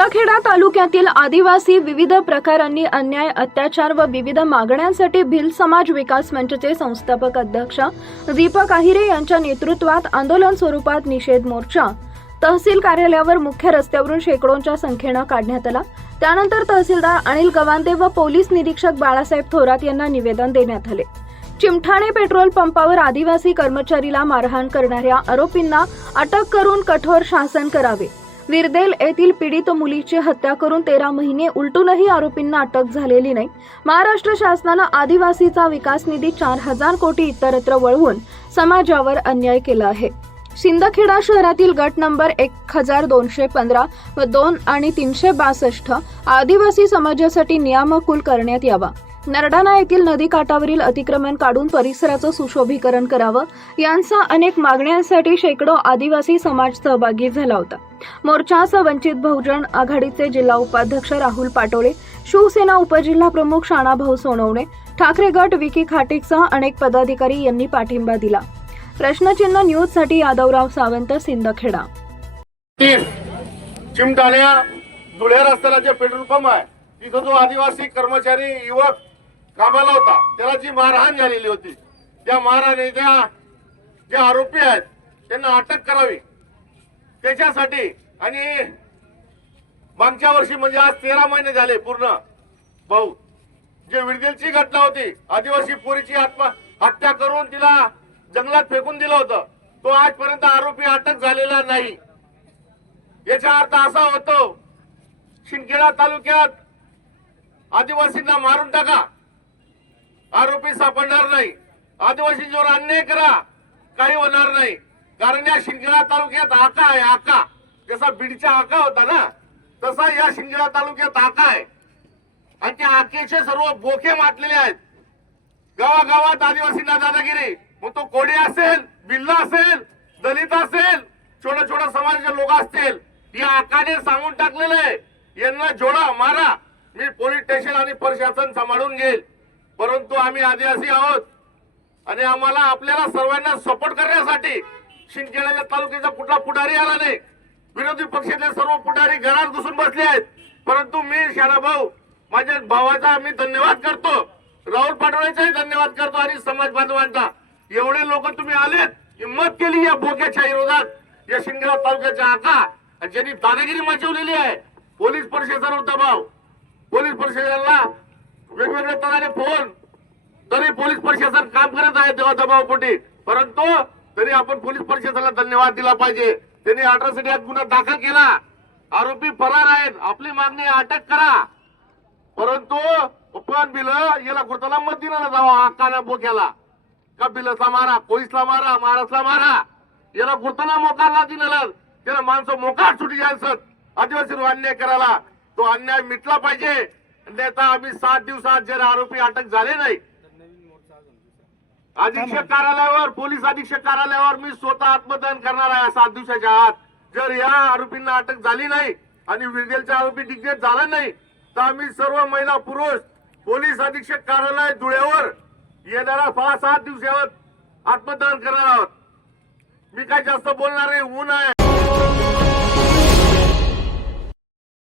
शिंदखेडा तालुक्यातील आदिवासी विविध प्रकारांनी अन्याय अत्याचार व विविध मागण्यांसाठी भिल समाज विकास मंचचे संस्थापक अध्यक्ष दीपक आहिरे यांच्या नेतृत्वात आंदोलन स्वरूपात निषेध मोर्चा. तहसील कार्यालयावर मुख्य रस्त्यावरून शेकडोंच्या संख्येनं काढण्यात आला. त्यानंतर तहसीलदार अनिल गवांदे व पोलीस निरीक्षक बाळासाहेब थोरात यांना निवेदन देण्यात आले. चिमठाणे पेट्रोल पंपावर आदिवासी कर्मचारीला मारहाण करणाऱ्या आरोपींना अटक करून कठोर शासन करावे. विरदेल येथील पीडित मुलीची हत्या करून तेरा महिने उलटूनही आरोपींना अटक झालेली नाही. महाराष्ट्र शासनानं आदिवासीचा विकास निधी चार हजार कोटी इतरत्र वळवून समाजावर अन्याय केला आहे. शिंदखेडा शहरातील गट नंबर एक हजार दोनशे पंधरा व दोन आणि तीनशे बासष्ट आदिवासी समाजासाठी नियामकूल करण्यात यावा. नरडाणा येथील नदी काठावरील अतिक्रमण काढून परिसराचं सुशोभीकरण करावं. यांचा अनेक मागण्यांसाठी शेकडो आदिवासी समाज सहभागी झाला होता. मोर्चासह वंचित बहुजन आघाडीचे जिल्हा उपाध्यक्ष राहुल पाटोळे शिवसेना उपजिल्हा प्रमुख शाणाभाऊ सोनवणे ठाकरे गट विकी खाटीकसह अनेक पदाधिकारी यांनी पाठिंबा दिला. प्रश्नचिन्ह न्यूजसाठी यादवराव सावंत सिंदखेडा. चिमटाण्या धुळे रस्त्याला जे पेट्रोल पंप आहे तिथं जो आदिवासी कर्मचारी युवक कामाला होता. त्याला जी मारहाण झालेली होती त्या मारहाणीच्या जे आरोपी आहेत त्यांना अटक करावी. त्याच्यासाठी आणि मागच्या वर्षी म्हणजे आज तेरा महिने झाले पूर्ण. भाऊ जे विडदेलची घटना होती आदिवासी पोरीची आत्मा हत्या करून तिला जंगलात फेकून दिलं होतं. तो आजपर्यंत आरोपी अटक झालेला नाही. याचा अर्थ असा होतो शिंदखेडा तालुक्यात आदिवासींना मारून टाका. आरोपी सापडणार नाही. आदिवासींच्यावर अन्याय करा. काही होणार नाही. कारण या शिंदखेडा तालुक्यात आका आहे आका. जसा बीडचा आका होता ना तसा या शिंदखेडा तालुक्यात आका आहे. आणि त्या आकेचे सर्व बोखे माटलेले आहेत. गावागावात आदिवासींना दादागिरी. मग तो कोडी असेल बिल्ला असेल दलित असेल छोट्या छोट्या समाजाचे लोक असतील या आकाने सांगून टाकलेलं आहे. यांना जोडा मारा. मी पोलीस स्टेशन आणि प्रशासन सांभाळून घेईल. परंतु आम्ही आदिवासी आहोत. आणि आम्हाला आपल्याला सर्वांना सपोर्ट करण्यासाठी शिंदखेड्याच्या तालुक्याचा कुठला पुढारी आला नाही. विरोधी पक्षातले सर्व पुढारी घरात घुसून बसले आहेत. परंतु मी शानाभाऊ माझ्या भावाचा मी धन्यवाद करतो. राहुल पाटोळेचाही धन्यवाद करतो आणि समाज बांधवांचा. एवढे लोक तुम्ही आलेत हिंमत केली या बोक्याच्या विरोधात. या शिंदखेडा तालुक्याच्या आका आणि ज्यांनी दादागिरी मचवलेली आहे. पोलीस प्रशासनावर दबाव पोलीस परिषदेला वेगवेगळ्या फोन. तरी पोलीस प्रशासन काम करत आहे तेव्हा दबावपोटी परंतु तरी आपण पोलीस प्रशासनाला धन्यवाद दिला पाहिजे. त्यांनी अठरासाठी गुन्हा दाखल केला. आरोपी फरार आहेत. आपली मागणी अटक करा. परंतु पण बिल याला गुरुताला मत दिला ना जावा हक्काना बोक्याला. का बिलसला मारा कोळीसला मारा महाराष्ट्रला मारा? याला गुरुताला मोकारला दिला त्याला माणसं मोकार सुटी जायचं आदिवासी अन्याय करायला. तो अन्याय मिटला पाहिजे. नेता आम्ही सात दिवसात जर आरोपी अटक झाले नाही. अधीक्षक कार्यालयावर पोलीस अधीक्षक कार्यालयावर मी स्वतः आत्मदान करणार आहे सात दिवसाच्या आत. जर या आरोपींना अटक झाली नाही आणि विरगेलचा आरोपी डिक्लेअर झाला नाही तर आम्ही सर्व महिला पुरुष पोलीस अधीक्षक कार्यालय धुळ्यावर येणाऱ्या पाच सात दिवसावर आत्मदान करणार आहोत. मी काय जास्त बोलणार नाही ऊन आहे.